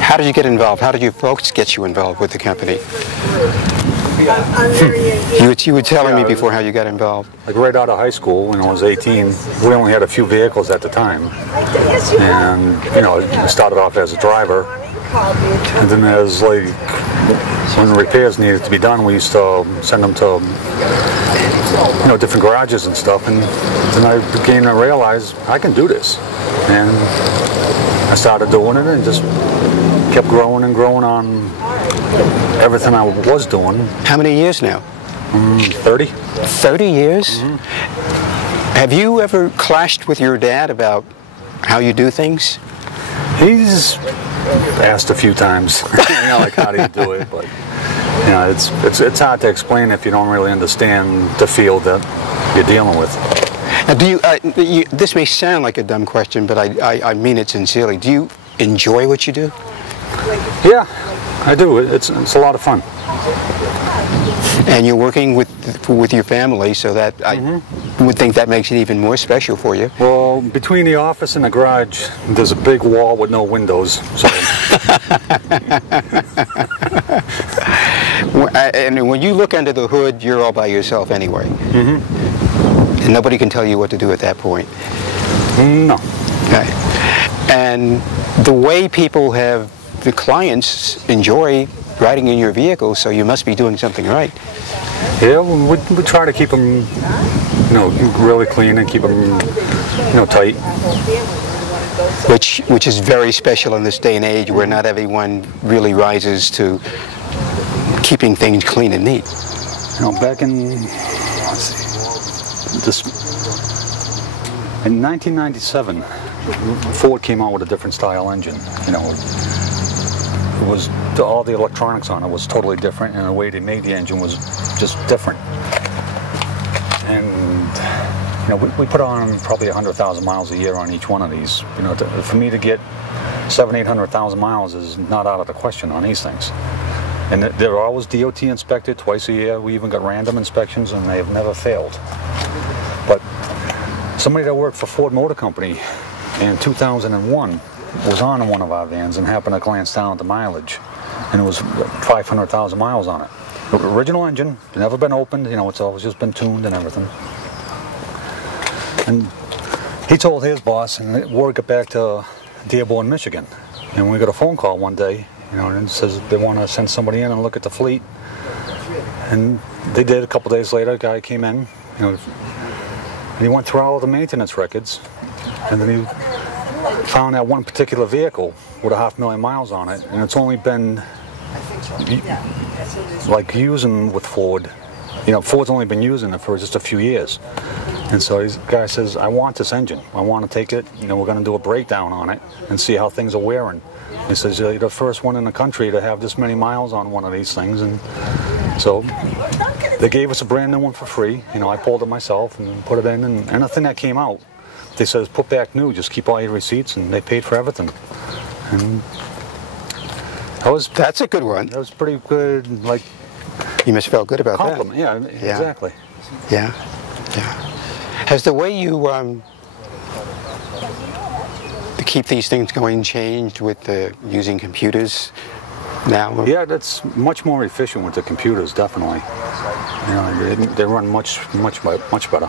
how did you get involved? How did your folks get you involved with the company? You were telling me before how you got involved. Like right out of high school, when I was 18, we only had a few vehicles at the time. And, you know, I started off as a driver. And then as, like, when repairs needed to be done, we used to send them to, you know, different garages and stuff. And then I began to realize I can do this. And I started doing it and just kept growing and growing on everything I was doing. How many years now? 30. 30 years? Mm-hmm. Have you ever clashed with your dad about how you do things? He's asked a few times, you know, like, how do you do it? But, you know, it's hard to explain if you don't really understand the field that you're dealing with. Now, do you, this may sound like a dumb question, but I mean it sincerely. Do you enjoy what you do? Yeah, I do. It's a lot of fun. And you're working with your family, so that I would think that makes it even more special for you. Well, between the office and the garage, there's a big wall with no windows. So. And when you look under the hood, you're all by yourself anyway. And nobody can tell you what to do at that point. No. Okay. And the way people have, the clients enjoy riding in your vehicle, so you must be doing something right. Yeah, we try to keep them, you know, really clean and keep them, you know, tight. Which is very special in this day and age where not everyone really rises to keeping things clean and neat. You know, back in, let's see, in 1997, Ford came out with a different style engine. You know, it was all the electronics on it was totally different, and the way they made the engine was just different. And you know, we put on probably 100,000 miles a year on each one of these. You know, for me to get 700,000–800,000 miles is not out of the question on these things. And they're always DOT inspected twice a year. We even got random inspections, and they have never failed. But somebody that worked for Ford Motor Company in 2001 was on one of our vans and happened to glance down at the mileage, and it was 500,000 miles on it. The original engine, never been opened, you know, it's always just been tuned and everything. And he told his boss, and word got back to Dearborn, Michigan. And we got a phone call one day, you know, and it says they want to send somebody in and look at the fleet. And they did. A couple days later, a guy came in, you know, and he went through all of the maintenance records, and then he found that one particular vehicle with 500,000 miles on it, and it's only been like using with Ford. You know, Ford's only been using it for just a few years. And so this guy says, I want this engine. I want to take it, you know, we're going to do a breakdown on it and see how things are wearing. He says, you're the first one in the country to have this many miles on one of these things. And so they gave us a brand new one for free. You know, I pulled it myself and put it in, and anything that came out, they said, put back new, just keep all your receipts, and they paid for everything. And that's a good one. That was pretty good, like, you must have felt good about compliment. that. Yeah, exactly. Yeah, yeah. Has the way you to keep these things going changed with using computers now? Yeah, that's much more efficient with the computers, definitely. You know, they run much better.